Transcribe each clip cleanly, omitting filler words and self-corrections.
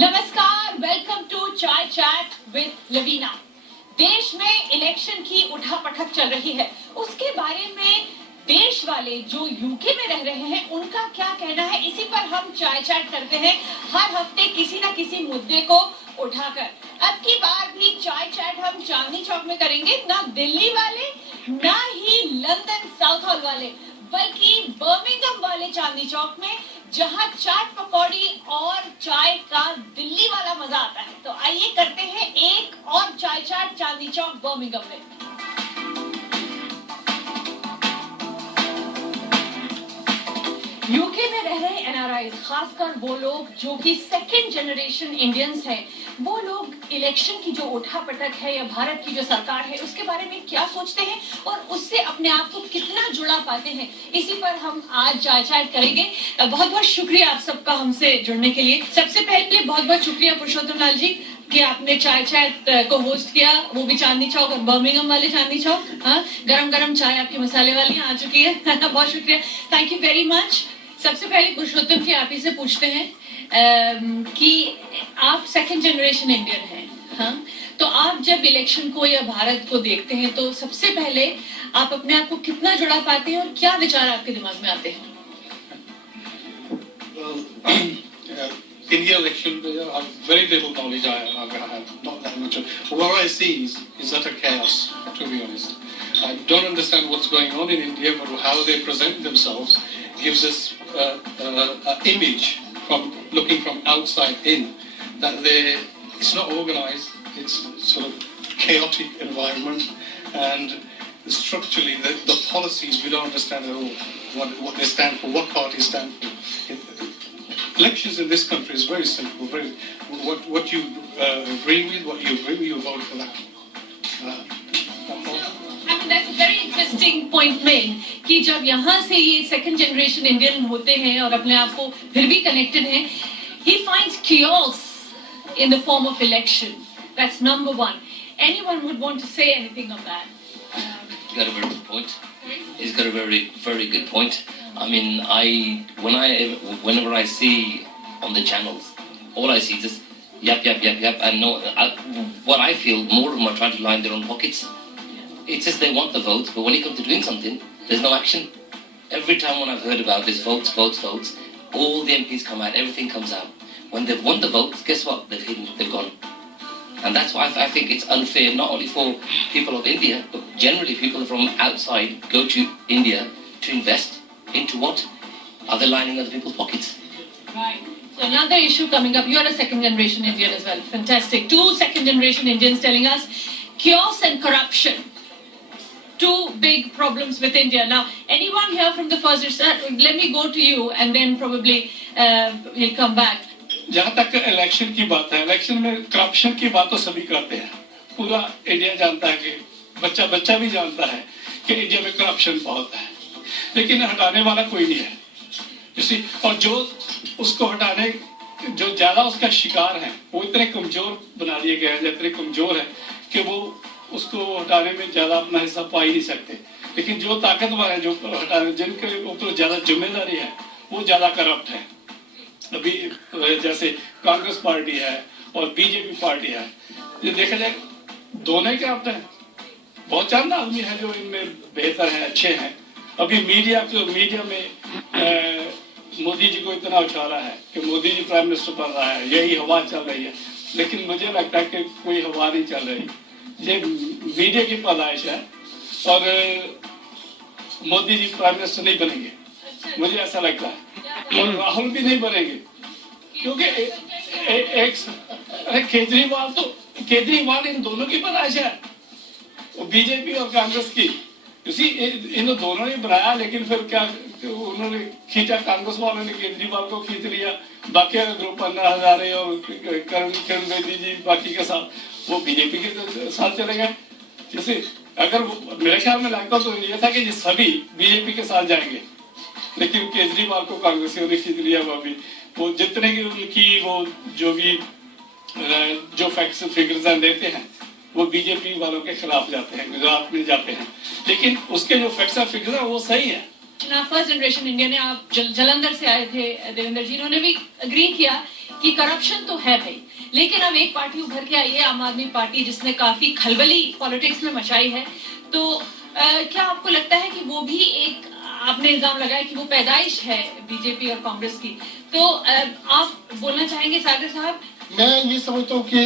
नमस्कार, welcome to चाय chat with Lavina. देश में इलेक्शन की उठापटक चल रही है, उसके बारे में देश वाले जो यूके में रह रहे हैं उनका क्या कहना है, इसी पर हम चाय चैट करते हैं हर हफ्ते किसी न किसी मुद्दे को उठाकर। अब की बार भी चाय चैट हम चांदनी चौक में करेंगे, ना दिल्ली वाले ना ही लंदन साउथ हॉल वाले, बल्कि बर्मिंघम वाले चांदनी चौक में, जहां चाट पकौड़ी और चाय का दिल्ली वाला मजा आता है। तो आइए करते हैं एक और चाय चाट चांदनी चौक बर्मिंघम में। यूके में रह रहे एनआरआई, खासकर वो लोग जो कि सेकंड जनरेशन इंडियंस हैं, वो लोग इलेक्शन की जो उठापटक है या भारत की जो सरकार है उसके बारे में क्या सोचते हैं और उससे अपने आप को कितना जुड़ा पाते हैं, इसी पर हम आज चाय चैट करेंगे। बहुत बहुत शुक्रिया आप सबका हमसे जुड़ने के लिए। सबसे पहले बहुत बहुत शुक्रिया पुरुषोत्तम लाल जी कि आपने चाय चैट को होस्ट किया, वो भी चांदनी चौक और बर्मिंघम वाले चांदनी चौक। हाँ, गरम गरम चाय आपकी मसाले वाली आ चुकी है। बहुत शुक्रिया, थैंक यू वेरी मच। सबसे पहले पुरुषोत्तम जी आप ही से पूछते हैं कि आप सेकंड जनरेशन इंडियन हैं, हाँ, तो आप जब इलेक्शन को या भारत को देखते हैं तो सबसे पहले आप अपने आप को कितना जुड़ा पाते हैं और क्या विचार आपके दिमाग में आते हैं? India election, I have very little knowledge. I have not that much. What I see is utter chaos, to be honest. I don't understand what's going on in India, but how they present themselves gives us an image from looking from outside in that it's not organized. It's sort of chaotic environment, and structurally the policies we don't understand at all what they stand for, what parties stand for. Elections in this country is very simple. What you agree with, what you agree with, you vote for that. I mean, that's a very interesting point made कि जब यहाँ से ये second generation Indian होते हैं और अपने आप को फिर भी connected हैं, he finds chaos in the form of election. That's number one. Anyone would want to say anything on that? He's got a very good point. He's got a very good point. I mean, whenever I see on the channels, all I see is just yap, and what I feel, more of them are trying to line their own pockets. It's just they want the votes, but when it comes to doing something, there's no action. Every time when I've heard about this, votes, all the MPs come out, everything comes out. When they've won the votes, guess what? They've hidden, they've gone. And that's why I think it's unfair, not only for people of India, but generally people from outside go to India to invest into what? Are they lining other people's pockets? Right. So another issue coming up, you are a second generation Indian as well. Fantastic. 2 second generation Indians telling us chaos and corruption. 2 big problems with India. Now, anyone here from the first, let me go to you and then probably he'll come back. जहाँ तक election की बात है, election में corruption की बात तो सभी करते हैं। पूरा इंडिया जानता है कि बच्चा भी जानता है कि इंडिया में करप्शन बहुत है, लेकिन हटाने वाला कोई नहीं है। इसी और जो उसको हटाने, जो ज्यादा उसका शिकार है, वो इतने कमजोर बना दिए गए हैं, इतने कमजोर है कि वो उसको हटाने में ज्यादा अपना हिस्सा पा ही नहीं सकते। लेकिन जो ताकतवर है, जो हटाने, जिनके ऊपर ज्यादा जिम्मेदारी है, वो ज्यादा करप्ट है। अभी जैसे कांग्रेस पार्टी है और बीजेपी पार्टी है, ये देखा जाए दोनों ही करप्ट हैं। बहुत चंद आदमी है जो इनमें बेहतर है, अच्छे हैं। अभी मीडिया में मोदी जी को इतना उछाला है कि मोदी जी प्राइम मिनिस्टर बन रहा है, यही हवा चल रही है, लेकिन मुझे लगता है कि कोई हवा नहीं चल रही। ये मीडिया की पैदाइश है और मोदी जी प्राइम मिनिस्टर नहीं बनेंगे, मुझे ऐसा लगता है। और राहुल भी नहीं बनेंगे, क्योंकि केजरीवाल इन दोनों की पैदाइश है, बीजेपी और कांग्रेस की। इन दोनों ने बनाया, लेकिन फिर क्या उन्होंने खींचा, कांग्रेस वालों ने केजरीवाल को खींच लिया, बाकी ग्रुप अन्ना हजारे और किरण बेदी जी बाकी के साथ वो बीजेपी के साथ चले गए। जैसे अगर मेरे ख्याल में लगता तो ये था कि ये सभी बीजेपी के साथ जाएंगे, लेकिन केजरीवाल को कांग्रेसियों ने खींच लिया। वो जितने की उनकी वो जो फैक्ट्स फिगर्स देते हैं वो बीजेपी वालों के खिलाफ जाते हैं, गुजरात में जाते हैं, लेकिन उसके जो फैक्ट्स फिगर्स है वो सही है। फर्स्ट जनरेशन इंडिया ने, आप जलंधर से आए थे देवेंद्र जी, इन्होंने भी अग्री किया कि करप्शन तो है भाई, लेकिन अब एक पार्टी उभर के आई है, आम आदमी पार्टी, जिसने काफी खलबली पॉलिटिक्स में मचाई है। तो क्या आपको लगता है कि वो भी एक, आपने इल्जाम लगाया कि वो पैदाइश है बीजेपी और कांग्रेस की, तो आप बोलना चाहेंगे सागर साहब? मैं ये समझता हूँ कि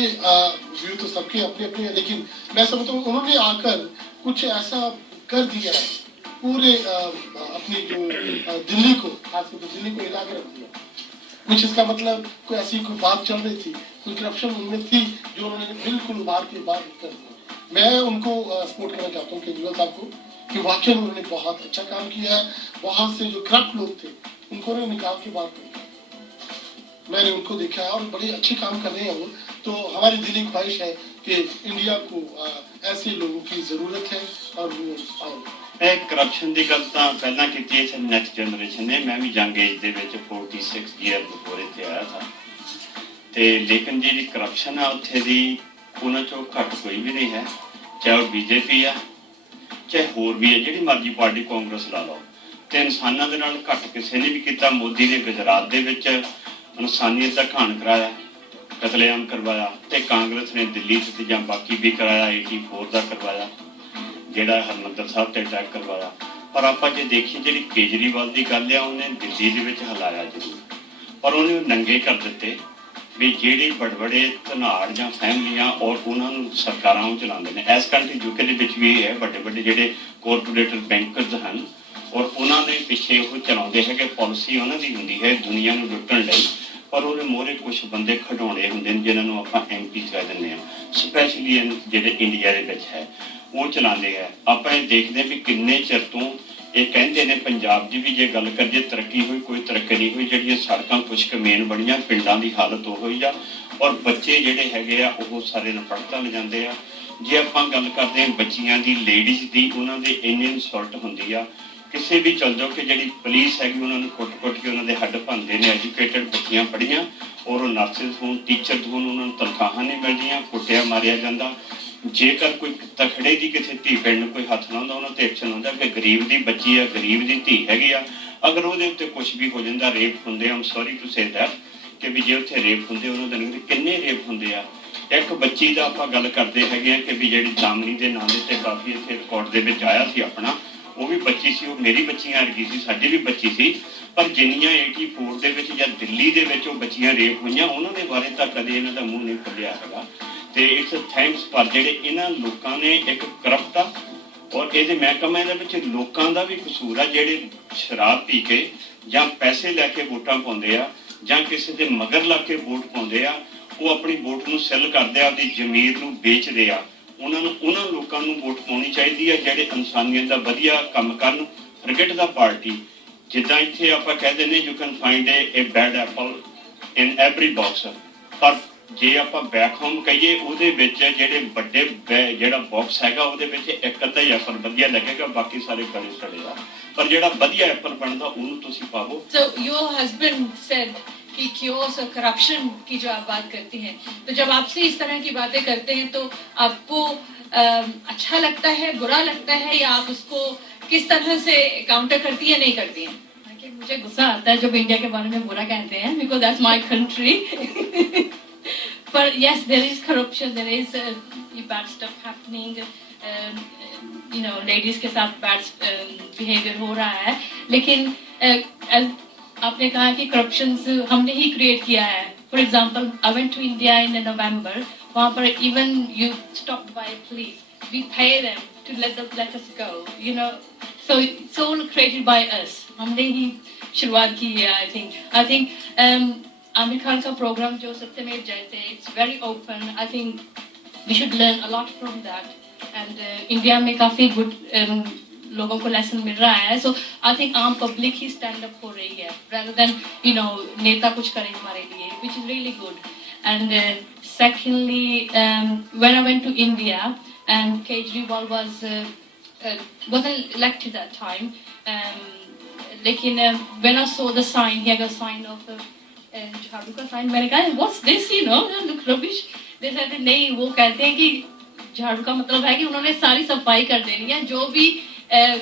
व्यू तो सबके अपने अपने है, लेकिन मैं समझता हूँ उन्होंने आकर कुछ ऐसा कर दिया है पूरे अपनी जो दिल्ली को, खासकर तो दिल्ली को हिला के रख दिया। कुछ इसका मतलब कोई ऐसी कोई बात चल रही थी, कोई करप्शन उनमें थी जो उन्होंने बिल्कुल उभार के बाहर कर दिया। मैं उनको सपोर्ट करना चाहता हूँ केजरीवाल साहब को कि वाकई में उन्होंने बहुत अच्छा काम किया है। वहां से जो करप्ट लोग थे उनको निकाल के बाहर कर दिया। मैंने उनको देखा है और बड़े अच्छे काम कर रहे हैं वो। तो हमारी दिली ख्वाहिश है कि इंडिया को ऐसे लोगों की जरूरत है और वो आए। करप्शन की गल तो पहला की नैक्सट जनरेशन ने, मैं भी यंग एज के 46 ईयर बिफोर इतने आया था, तो लेकिन जी करप्शन है उत्थे दी उन्होंने चो घट कोई भी नहीं है, चाहे वो बीजेपी है चाहे होर भी है, जी मर्जी पार्टी कांग्रेस ला लो, तो इंसानों के नाल घट किसी ने भी किया। मोदी ने गुजरात के इंसानियत का घाण कराया, कतलेआम करवाया, तो कांग्रेस ने दिल्ली या बाकी भी कराया, 84 का करवाया, ਜਿਹੜਾ ਹਰਮੰਦਰ ਸਾਹਿਬ ਤੇ ਅਟੈਕ ਕਰਵਾਇਆ। ਪਰ ਆਪਾਂ ਜੇ ਦੇਖੀਏ ਜਿਹੜੀ ਕੇਜਰੀਵਾਲ ਦੀ ਗੱਲ ਆ, ਉਹਨੇ ਦਿੱਲੀ ਦੇ ਵਿੱਚ ਹਲਾਇਆ ਜ਼ਰੂਰ, ਪਰ ਉਹਨੇ ਨੰਗੇ ਕਰ ਦਿੱਤੇ ਵੀ ਜਿਹੜੇ ਬੜਬੜੇ ਧਨਾੜ ਜਾਂ ਫੈਮਲੀਆਂ ਔਰ ਉਹਨਾਂ ਨੂੰ ਸਰਕਾਰਾਂ ਉਹ ਚਲਾਉਂਦੇ ਨੇ। ਇਸ ਕੰਟਰੀ ਯੂਕੇ ਦੇ ਵਿੱਚ ਵੀ ਇਹ ਹੈ, ਵੱਡੇ ਵੱਡੇ ਜਿਹੜੇ ਕੋਰਪੋਰੇਟਰ ਬੈਂਕਰਸ ਹਨ ਔਰ ਉਹਨਾਂ ਦੇ ਪਿੱਛੇ ਉਹ ਚਲਾਉਂਦੇ ਹੈਗੇ, ਪਾਲਿਸੀ ਉਹਨਾਂ ਦੀ ਹੁੰਦੀ ਹੈ ਦੁਨੀਆ ਨੂੰ ਲੁੱਟਣ ਲਈ, ਪਰ ਉਹਦੇ ਮੋਹਰੇ ਕੁਛ ਬੰਦੇ ਖਡਾਉਣੇ ਹੁੰਦੇ ਨੇ ਜਿਨ੍ਹਾਂ ਨੂੰ ਆਪਾਂ MP ਕਹਿ ਦਿੰਦੇ ਹਾਂ, ਸਪੈਸ਼ਲੀ ਜਿਹੜੇ ਇੰਡੀਆ ਦੇ ਵਿੱਚ ਹੈ ਉਹ ਚਲਾਉਂਦੇ ਹੈ। ਆਪਾਂ ਇਹ ਦੇਖਦੇ ਵੀ ਕਿੰਨੇ ਚਿਰ ਤੋਂ ਇਹ ਕਹਿੰਦੇ ਨੇ, ਪੰਜਾਬ ਦੀ ਵੀ ਜੇ ਗੱਲ ਕਰੀਏ ਤਰੱਕੀ ਹੋਈ, ਕੋਈ ਤਰੱਕੀ ਨਹੀਂ ਹੋਈ। ਜਿਹੜੀਆਂ ਸੜਕਾਂ ਕੁਛ ਕੁ ਮੇਨ ਬਣੀਆਂ, ਪਿੰਡਾਂ ਦੀ ਹਾਲਤ ਉਹ ਹੋਈ ਆ ਔਰ ਬੱਚੇ ਜਿਹੜੇ ਹੈਗੇ ਆ ਉਹ ਸਾਰੇ ਨਪੜਤਾ ਲੈ ਜਾਂਦੇ ਆ। ਜੇ ਆਪਾਂ ਗੱਲ ਕਰਦੇ ਹਾਂ ਬੱਚੀਆਂ ਦੀ, ਲੇਡੀਜ਼ ਦੀ, ਉਹਨਾਂ ਦੇ ਇੰਨੀ ਇਨਸਲਟ ਹੁੰਦੀ ਆ। ਕਿਸੇ ਵੀ ਚੱਲ ਜਾਓ ਕਿ ਜਿਹੜੀ ਪੁਲਿਸ ਹੈਗੀ ਉਹਨਾਂ ਨੂੰ ਕੁੱਟ-ਕੁੱਟ ਕੇ ਉਹਨਾਂ ਦੇ ਹੱਡ ਭੰਨਦੇ ਨੇ। ਐਜੂਕੇਟਡ ਬੱਚੀਆਂ ਪੜ੍ਹੀਆਂ ਔਰ ਉਹ ਨਰਸਿਸ ਹੋਣ, ਟੀਚਰ ਹੋਣ, ਉਹਨਾਂ ਨੂੰ ਤਨਖਾਹਾਂ ਨਹੀਂ ਮਿਲਦੀਆਂ, ਕੁੱਟਿਆ ਮਾਰਿਆ ਜਾਂਦਾ। ਜੇਕਰ ਕੋਈ ਤਖੜੇ ਦੀ ਕਿਸੇ ਧੀ ਭੈਣ ਨੂੰ ਕੋਈ ਹੱਥ ਲਾਉਂਦਾ, ਉਹਨਾਂ ਤੇ ਐਕਸ਼ਨ ਹੁੰਦਾ ਕਿ ਗਰੀਬ ਦੀ ਬੱਚੀ ਆ, ਗਰੀਬ ਦੀ ਧੀ ਹੈਗੀ ਆ, ਅਗਰ ਉਹਦੇ ਉੱਤੇ ਕੁਛ ਵੀ ਹੋ ਜਾਂਦਾ, ਰੇਪ ਹੁੰਦੇ ਆ, ਆਮ ਸੌਰੀ ਟੂ ਸੇ ਦੈਟ, ਕਿ ਵੀ ਜੇ ਉੱਥੇ ਰੇਪ ਹੁੰਦੇ ਉਹਨਾਂ ਦੇ ਕਿੰਨੇ ਰੇਪ ਹੁੰਦੇ ਆ। ਇੱਕ ਬੱਚੀ ਦਾ ਆਪਾਂ ਗੱਲ ਕਰਦੇ ਹੈਗੇ ਆ ਕਿ ਵੀ ਜਿਹੜੀ ਦਾਮਨੀ ਦੇ ਨਾਂ ਦੇ ਤੇ ਕਾਫੀ ਇੱਥੇ ਰਿਕਾਰਡ ਦੇ ਵਿੱਚ ਆਇਆ ਸੀ ਆਪਣਾ, ਉਹ ਵੀ ਬੱਚੀ ਸੀ, ਉਹ ਮੇਰੀ ਬੱਚੀਆਂ ਵਰਗੀ ਸੀ, ਸਾਡੀ ਵੀ ਬੱਚੀ ਸੀ। ਪਰ ਜਿੰਨੀਆਂ 84 ਦੇ ਵਿੱਚ ਜਾਂ ਦਿੱਲੀ ਦੇ ਵਿੱਚ ਉਹ ਬੱਚੀਆਂ ਰੇਪ ਹੋਈਆਂ, ਉਹਨਾਂ ਦੇ ਬਾਰੇ ਤਾਂ ਕਦੇ ਇਹਨਾਂ ਦਾ ਮੂੰਹ ਨਹੀਂ ਖੁੱਲਿਆ ਹੈਗਾ। ਤੇ ਇਟਸ ਥੈਂਕਸ ਪਰ ਜਿਹੜੇ ਇਹਨਾਂ ਲੋਕਾਂ ਨੇ ਇੱਕ ਕਰਪਟ ਆ ਔਰ ਇਹਦੇ ਮਹਿਕਮੇ ਇਹਦੇ ਵਿੱਚ ਲੋਕਾਂ ਦਾ ਵੀ ਕਸੂਰ ਆ, ਜਿਹੜੇ ਸ਼ਰਾਬ ਪੀ ਕੇ ਜਾਂ ਪੈਸੇ ਲੈ ਕੇ ਵੋਟਾਂ ਪਾਉਂਦੇ ਆ ਜਾਂ ਕਿਸੇ ਦੇ ਮਗਰ ਲੱਗ ਕੇ ਵੋਟ ਪਾਉਂਦੇ ਆ, ਉਹ ਆਪਣੀ ਵੋਟ ਨੂੰ ਸੈੱਲ ਕਰਦੇ ਆ, ਆਪਣੀ ਜ਼ਮੀਰ ਨੂੰ ਵੇਚਦੇ ਆ। ਉਹਨਾਂ ਲੋਕਾਂ ਨੂੰ ਵੋਟ ਪਾਉਣੀ ਚਾਹੀਦੀ ਆ ਜਿਹੜੇ ਇਨਸਾਨੀਅਤ ਦਾ ਵਧੀਆ ਕੰਮ ਕਰਨ। ਫਰਗੇਟ ਦਾ ਪਾਰਟੀ, ਜਿੱਦਾਂ ਇੱਥੇ ਆਪਾਂ ਕਹਿੰਦੇ ਨੇ you can find a bad apple in every box, ਪਰ ਜੇ ਆਪਾਂ ਬੈਕ ਹੋਮ ਕਹੀਏ ਉਹਦੇ ਵਿੱਚ ਜਿਹੜੇ ਵੱਡੇ ਜਿਹੜਾ ਬਾਕਸ ਹੈਗਾ ਉਹਦੇ ਵਿੱਚ ਇੱਕ ਅੱਧਾ ਹੀ ਐਪਲ ਵਧੀਆ ਲੱਗੇਗਾ, ਬਾਕੀ ਸਾਰੇ ਗਲੇ ਸੜੇ ਆ। ਪਰ ਜਿਹੜਾ ਵਧੀਆ ਐਪਲ ਬਣਦਾ ਉਹਨੂੰ ਤੁਸੀਂ ਪਾਵੋ। So your husband said कि chaos और करप्शन की जो आप बात करती हैं, तो जब आपसे इस तरह की बातें करते हैं तो आपको अच्छा लगता है, बुरा लगता है, या आप उसको किस तरह से काउंटर करती है, नहीं करती हैं? मुझे गुस्सा आता है जब इंडिया के बारे में बुरा कहते हैं, because that's my country. But yes, there is corruption, there is bad stuff happening, ladies के साथ bad behavior हो रहा है, लेकिन आपने कहा कि corruption हमने ही create किया है. For example, I went to India in November, वहाँ पर even you stopped by police, we pay them to let us go, so it's all created by us. हमने ही शुरुआत की है, I think आमिर खान का प्रोग्राम जो सत्यमेव जयते, it's very open. I think we should learn a lot from that. And India में काफी good लोगों को लेसन मिल रहा है. So I think आम पब्लिक ही stand up हो रही है, rather than नेता कुछ करें हमारे लिए, which is really good. And secondly, when I went to India and Kejriwal wasn't elected that time, लेकिन when I saw the sign, he had a sign of the झाड़ू का साइन, मैंने कहा what's this, look rubbish. They said नहीं, वो कहते हैं कि झाड़ू का मतलब है कि उन्होंने सारी सफाई कर देनी है जो भी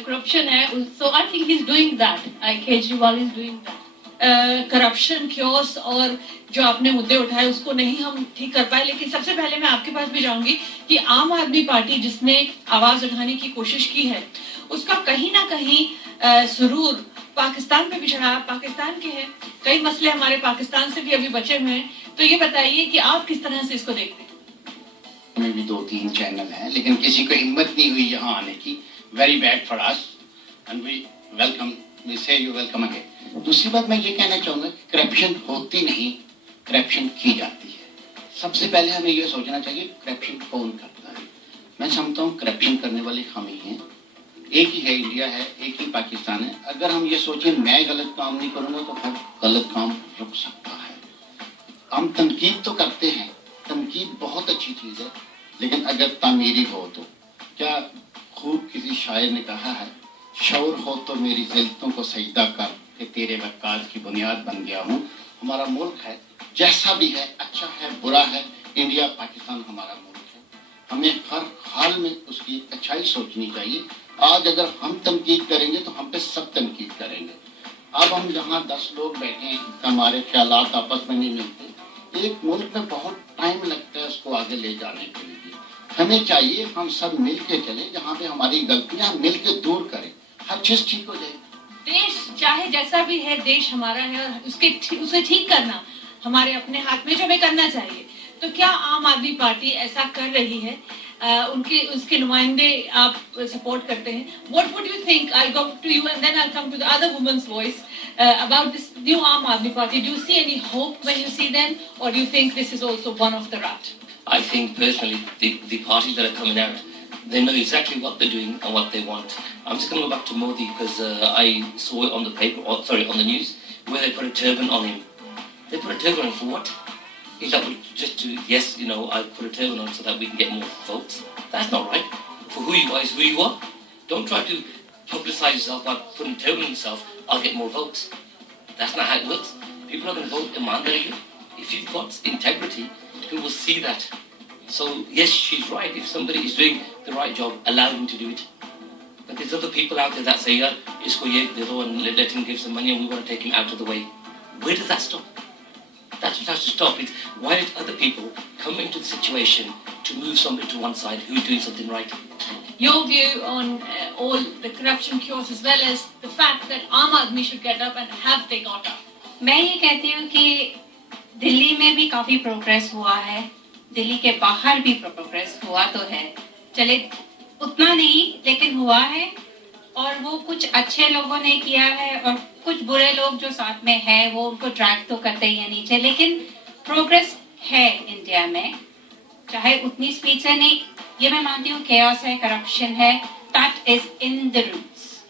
corruption है. So I think he's doing that. Kejriwal is doing that. Corruption, chaos और जो आपने मुद्दे उठाए उसको नहीं हम ठीक कर पाए। लेकिन सबसे पहले मैं आपके पास भी जाऊंगी कि आम आदमी पार्टी जिसने आवाज उठाने की कोशिश की है, उसका कहीं ना कहीं सुरूर पाकिस्तान पे भी चढ़ा। पाकिस्तान के हैं, कई मसले हमारे पाकिस्तान से भी अभी बचे हुए हैं। तो ये बताइए कि आप किस तरह से इसको देखते हैं? में भी 2-3 चैनल हैं, लेकिन किसी को हिम्मत नहीं हुई यहाँ आने की। Very bad for us and we welcome, we say you welcome again. दूसरी बात मैं ये कहना चाहूँगा कि करप्शन होती नहीं, करप्शन की जाती है। सबसे पहले हमें ये सोचना चाहिए करप्शन कौन करता है। मैं समझता हूँ करप्शन करने वाले हम ही हैं। एक ही है इंडिया है, एक ही पाकिस्तान है। अगर हम ये सोचें मैं गलत काम नहीं करूँगा तो हर गलत काम रुक सकता है। हम तनकीद तो करते हैं, तनकीद बहुत अच्छी चीज़ है, लेकिन अगर तामीरी हो तो क्या खूब किसी शायर ने कहा है, शौर हो तो मेरी ज़िल्तों को सजदा कर कि तेरे वक़ार की बुनियाद बन गया हूँ। हमारा मुल्क है, जैसा भी है, अच्छा है बुरा है, इंडिया पाकिस्तान हमारा मुल्क है। हमें हर हाल में उसकी अच्छाई सोचनी चाहिए। आज अगर हम तनकीद करेंगे तो हम पे सब तनकीद करेंगे। अब हम जहाँ 10 लोग बैठे हैं, हमारे ख्यालात आपस में नहीं मिलते। एक मुल्क में बहुत टाइम लगता है उसको आगे ले जाने के लिए। हमें चाहिए हम सब मिल के चले, जहाँ पे हमारी गलतियाँ मिल के दूर करें, हर चीज ठीक हो जाए। देश चाहे जैसा भी है, देश हमारा है और उसे ठीक करना हमारे अपने हाथ में, जो हमें करना चाहिए। तो क्या आम आदमी पार्टी ऐसा कर रही है? उसके नुमाइंदे आप सपोर्ट करते हैं। What would you think? I'll go to you and then I'll come to the other woman's voice about this new Aam Aadmi Party. Do you see any hope when you see them, or do you think this is also one of the rut? I think personally the parties that are coming out, they know exactly what they're doing and what they want. I'm just going to go back to Modi because I saw it on the paper, on the news, where they put a turban on him. They put a turban on him for what? Is that just to, yes, you know, I put a turban on so that we can get more votes? That's not right. For who you are is who you are. Don't try to publicise yourself by putting a turban on yourself, I'll get more votes. That's not how it works. People are going to vote Imandariyah. If you've got integrity, people will see that. So, yes, she's right. If somebody is doing the right job, allow him to do it. But there's other people out there that say, yeah, isko ye de do and let him give some money and we want to take him out of the way. Where does that stop? That's what has to stop. It's why did other people come into the situation to move somebody to one side who is doing something right? Your view on all the corruption cures as well as the fact that Aam Aadmi should get up and have they got up? मैं ये कहती हूँ कि दिल्ली में भी काफी progress हुआ है, दिल्ली के बाहर भी प्रोग्रेस हुआ तो है, चले उतना नहीं लेकिन हुआ है। और वो कुछ अच्छे लोगों ने किया है और कुछ बुरे लोग जो साथ में है वो उनको ड्रैग तो करते ही है नीचे, लेकिन प्रोग्रेस है इंडिया में, चाहे उतनी स्पीड से नहीं। ये मैं मानती हूँ chaos है, करप्शन है, that is in the roots.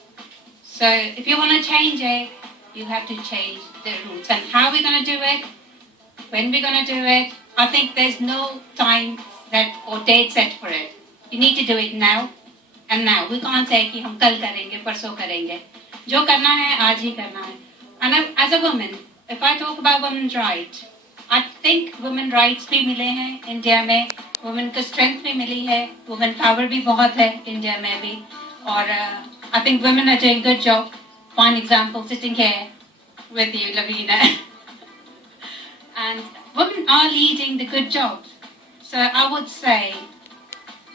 So if you want to change it, you have to change the roots. And how are we going to do it? When we're going to do it? I think there's no time set or date set for it. You need to do it now and now. We can't say कि हम कल करेंगे, परसों करेंगे। जो करना है आज ही करना है। And as a woman, if I talk about women's rights, I think women rights भी मिले हैं इंडिया में, women को strength भी मिली है, women power भी बहुत है इंडिया में भी, और I think women are doing good job. Fine example sitting here with you, Lavina. And women are leading the good jobs. So I would say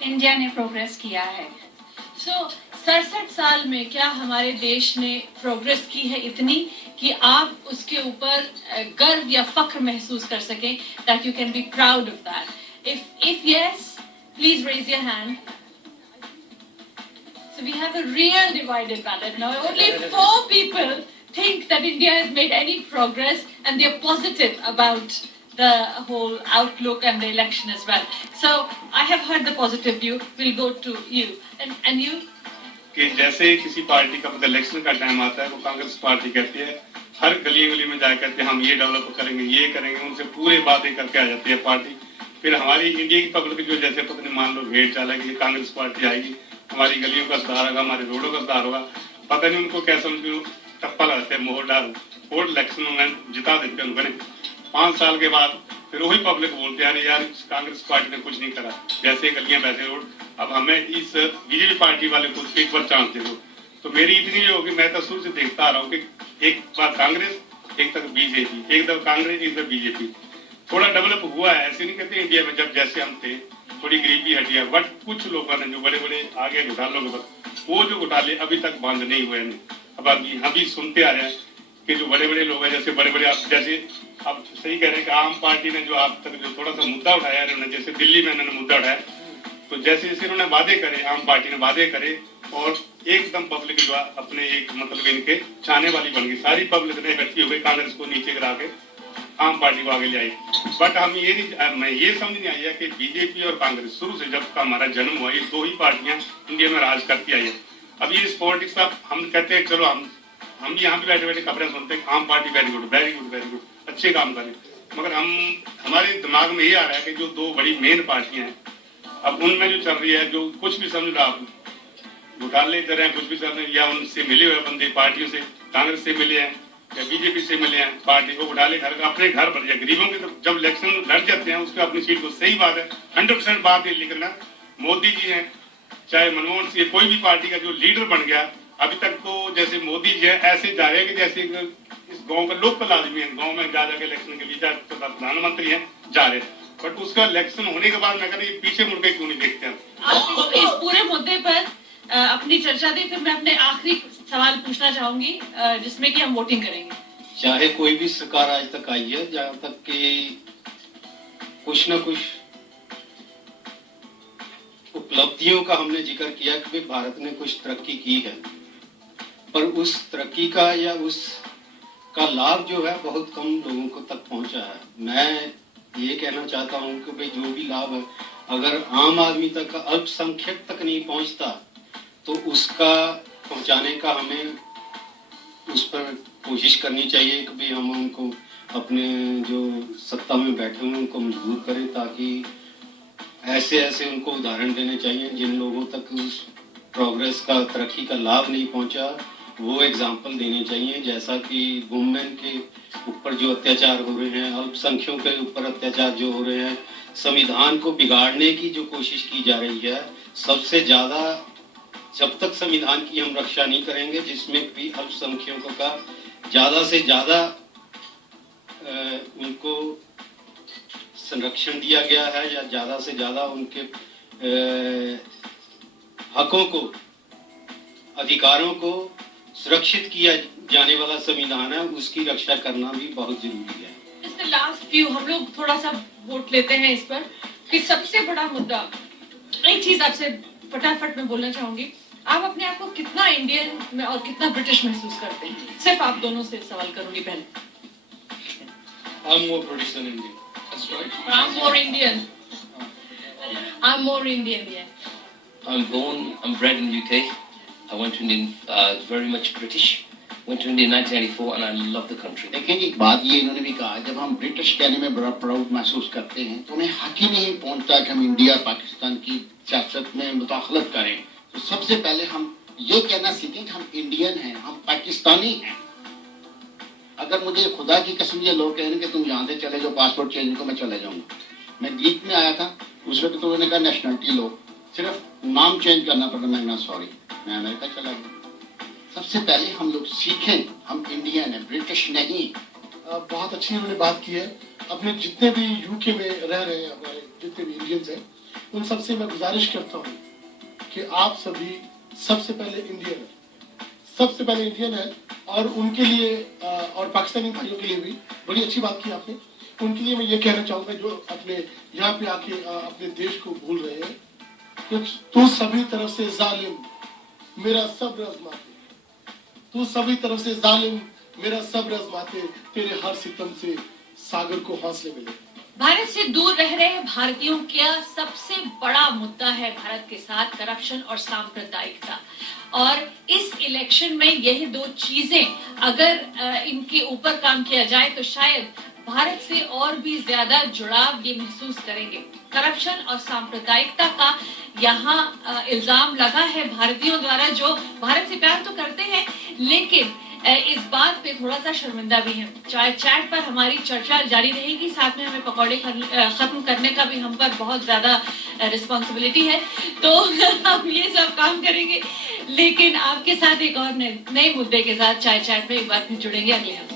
India ने प्रोग्रेस किया है। So 67 साल में क्या हमारे देश ने प्रोग्रेस की है इतनी कि आप उसके ऊपर गर्व या फख्र महसूस कर सकें, that you can be proud of that? If yes, please raise your hand. So we have a real divided ballot now. Only 4 people think that India has made any progress and they're positive about the whole outlook and the election as well. So I have heard the positive view. We'll go to you. And you? कि जैसे किसी party का मतलब election का time आता है, वो Congress party कहती है हर गली गली में जाकर के हम ये डेवलप करेंगे, ये करेंगे, उनसे पूरे बातें करके आ जाती है पार्टी। फिर हमारी इंडिया की पब्लिक जो जैसे पता नहीं मान लो भेड़ चाला कि कांग्रेस पार्टी आएगी, हमारी गलियों का सुधार होगा, हमारे रोडों का सुधार होगा, पता नहीं उनको क्या समझ टप्पा लगाते हैं, मोहर डाल वोट इलेक्शन में जिता देते हैं उनको। 5 साल के बाद फिर वही पब्लिक बोलते हैं यार कांग्रेस पार्टी ने कुछ नहीं करा, जैसे गलियां वैसे रोड, अब हमें इस बीजेपी पार्टी वाले को एक बार चांस दे दो। तो मेरी इतनी होगी, मैं तो शुरू से देखता आ रहा हूँ कि एक बार कांग्रेस एक तरफ बीजेपी, एक तरफ कांग्रेस, एक तरफ बीजेपी। थोड़ा डेवलप हुआ है, ऐसे नहीं कहते इंडिया में जब जैसे हम थे थोड़ी गरीबी हटी है, बट कुछ लोगों ने जो बड़े बड़े आगे घोटालों के बाद वो जो घोटाले अभी तक बंद नहीं हुए हैं। अब अभी हम भी सुनते आ रहे हैं कि जो बड़े बड़े लोग हैं, जैसे बड़े बड़े आप जैसे आप सही कह रहे हैं कि आम पार्टी ने जो आप तक जो थोड़ा सा मुद्दा उठाया है, जैसे दिल्ली में इन्होंने मुद्दा उठाया, तो जैसे जैसे इन्होंने वादे करे, आम पार्टी ने वादे करे और एकदम पब्लिक जो अपने एक मतलब इनके चाहने वाली बन गई, सारी पब्लिक ने इकट्ठी हो गई, कांग्रेस को नीचे गिरा के आम पार्टी को आगे ले आई। बट हम ये नहीं, मैं ये समझ नहीं आया कि बीजेपी और कांग्रेस शुरू से जब का हमारा जन्म हुआ, ये दो ही पार्टियां इंडिया में राज करती आई है। अब ये इस पॉलिटिक्स का हम कहते हैं चलो हम यहाँ पे बैठे बैठे खबरें सुनते हैं, आम party very good very good very good, अच्छे काम करें, मगर हमारे दिमाग में ये आ रहा है कि जो दो बड़ी मेन पार्टियां हैं, अब उनमें जो चल रही है, जो कुछ भी समझ लो आप घोटाले कर रहे हैं, कुछ भी कर रहे हैं, या उनसे मिले हुए बंदे पार्टियों से, कांग्रेस से मिले हैं या बीजेपी से मिले हैं, पार्टी को घोटाले घर अपने घर पर, या गरीबों के जब इलेक्शन लड़ जाते हैं उसके अपनी सीट को, सही बात है 100% बात है, लेकिन ना मोदी जी हैं चाहे मनमोहन सिंह, कोई भी पार्टी का जो लीडर बन गया, अभी तक तो जैसे मोदी जी है ऐसे जा रहे हैं कि जैसे इस गांव का लोकल आदमी है, गांव में जा जाके इलेक्शन के बीच प्रधानमंत्री हैं जा रहे हैं, बट उसका इलेक्शन होने के बाद मैं कह रही पीछे मुड़ के क्यों नहीं देखते हैं। आप इस पूरे मुद्दे पर अपनी चर्चा दें, फिर मैं अपने आखिरी सवाल पूछना चाहूंगी जिसमें कि हम वोटिंग करेंगे। चाहे कोई भी सरकार आज तक आई है, जहां तक कि कुछ न कुछ उपलब्धियों का हमने जिक्र किया कि भारत ने कुछ तरक्की की है, पर उस तरक्की का या उस का लाभ जो है बहुत कम लोगों को तक पहुंचा है। मैं ये कहना चाहता हूं कि भाई जो भी लाभ है अगर आम आदमी तक, अल्पसंख्यक तक नहीं पहुंचता, तो उसका पहुंचाने का हमें उस पर कोशिश करनी चाहिए कि भाई हम उनको अपने जो सत्ता में बैठे हुए उनको मजबूर करें, ताकि ऐसे ऐसे उनको उदाहरण देने चाहिए जिन लोगों तक उस प्रोग्रेस का, तरक्की का लाभ नहीं पहुंचा, वो एग्जाम्पल देने चाहिए। जैसा कि वुमेन के ऊपर जो अत्याचार हो रहे हैं, अल्पसंख्यकों के ऊपर अत्याचार जो हो रहे हैं, संविधान को बिगाड़ने की जो कोशिश की जा रही है, सबसे ज्यादा जब तक संविधान की हम रक्षा नहीं करेंगे, जिसमें भी अल्पसंख्यकों का ज्यादा से ज्यादा उनको संरक्षण दिया गया है या ज्यादा से ज्यादा उनके हकों को, अधिकारों को सुरक्षित किया जाने वाला संविधान है, उसकी रक्षा करना भी बहुत जरूरी है। इसके लास्ट व्यू हम लोग थोड़ा सा वोट लेते हैं इस पर कि सबसे बड़ा मुद्दा, एक चीज आपसे फटाफट में बोलना चाहूंगी, आप अपने आप को कितना इंडियन में और कितना ब्रिटिश महसूस करते हैं? सिर्फ आप दोनों से सवाल करूंगी पहले। I'm more British than Indian. That's right. I'm more Indian. I'm more Indian, yeah. I'm bred in UK. I went to Indian, very much British. Went to India in 1994 and I love the country. लेकिन एक बात ये इन्होंने भी कहा, जब हम British कहने में बड़ा प्राउड महसूस करते हैं तो हमें हक ही नहीं पहुंचता कि हम इंडिया पाकिस्तान की सियासत में मुदाखलत करें। तो सबसे पहले हम ये कहना सीखें कि हम इंडियन हैं, हम पाकिस्तानी हैं। अगर मुझे खुदा की कसम ये लोग कहें कि तुम यहाँ से चले जाओ, पासपोर्ट चेंज को, मैं चले जाऊंगा। मैं गीत में आया था उस वक्त तो उन्होंने कहा नेशनलिटी लो, सिर्फ नाम चेंज करना पड़ा, मैं सॉरी मैं अमेरिका चला गया। सबसे पहले हम लोग सीखें हम इंडियन हैं, ब्रिटिश नहीं। बहुत अच्छी उन्होंने बात की है। अपने जितने भी यूके में रह रहे हैं हमारे जितने भी इंडियंस हैं, उन सबसे मैं गुजारिश करता हूँ कि आप सभी सबसे पहले इंडियन है, सबसे पहले इंडियन है। और उनके लिए और पाकिस्तानी भाइयों के लिए भी बड़ी अच्छी बात की आपने। उनके लिए मैं ये कहना चाहूंगा जो अपने यहाँ पे आके अपने देश को भूल रहे हैं कि तू सभी तरफ से जालिम मेरा सब्र आजमाते, तू सभी तरफ से जालिम मेरा सब्र आजमाते, तेरे हर सितम से सागर को हौसले मिले। भारत से दूर रह रहे भारतीयों का सबसे बड़ा मुद्दा है भारत के साथ करप्शन और सांप्रदायिकता। और इस इलेक्शन में यही दो चीजें अगर इनके ऊपर काम किया जाए तो शायद भारत से और भी ज्यादा जुड़ाव ये महसूस करेंगे। करप्शन और सांप्रदायिकता का यहाँ इल्जाम लगा है भारतीयों द्वारा, जो भारत से प्यार तो करते हैं लेकिन इस बात पे थोड़ा सा शर्मिंदा भी है। चाहे चैट पर हमारी चर्चा जारी रहेगी, साथ में हमें पकौड़े खत्म करने का भी हम पर बहुत ज्यादा रिस्पॉन्सिबिलिटी है, तो हम ये सब काम करेंगे। लेकिन आपके साथ एक और नए मुद्दे के साथ चाय चैट में एक बार फिर जुड़ेंगे अगले हफ्ते।